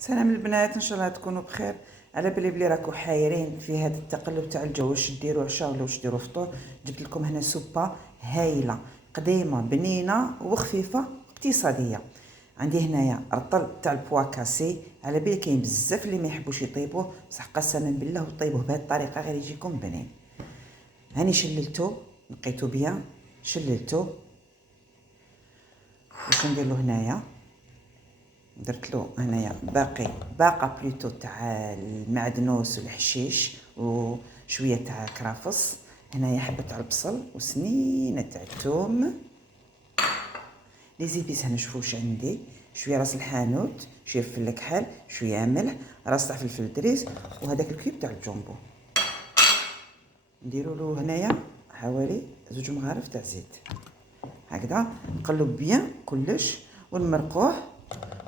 سلام البنات، ان شاء الله تكونوا بخير. على بلي راكو حايرين في هذا التقلب تاع الجو، واش ديروا عشاء ولا واش ديروا فطور. جبت لكم هنا سوبه هايله قديمه بنينه وخفيفه اقتصاديه. عندي هنايا رطل تاع البواكاسي، على بالي كاين بزاف اللي ما يحبوش يطيبوه، بصح قسما بالله وطيبوه بهذه الطريقه غير يجيكم بنين. هاني شللتو نقيتو بيان، شللتو. واش ندير له هنايا؟ درت له هنايا باقه بلوتو تاع المعدنوس والحشيش وشويه تاع كرافس. هنايا حبه تاع البصل وسنينه تاع الثوم. لي زيبيس هنا شوفوا واش عندي: شويه راس الحانوت، شويه فلفل الكحل، شويه ملح، راس تاع فلفل دريس، وهذاك الكيب تاع الجombo. نديروا له هنايا حوالي 2 مغارف تاع زيت. هكذا نقلب بيان كلش ونمرقوه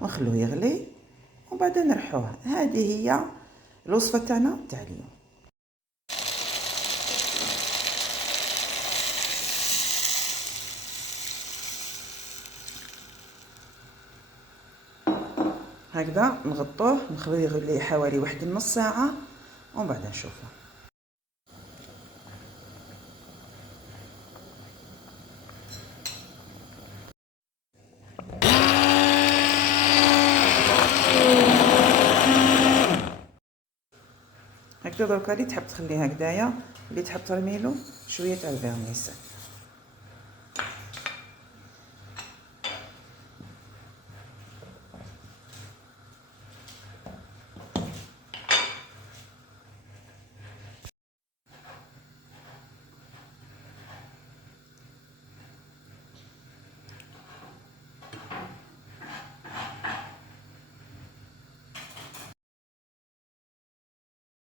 ونخلوه يغلي ومن بعد نرحوه. هذه هي الوصفه تاعنا تاع اليوم. هكذا نغطوه نخلوه يغلي حوالي 1 نص ساعه ومن بعد نشوفه. هكذا دركا اللي تحب تخليه هكذايا، اللي تحب ترميلو شويه تاع الفيرميسل.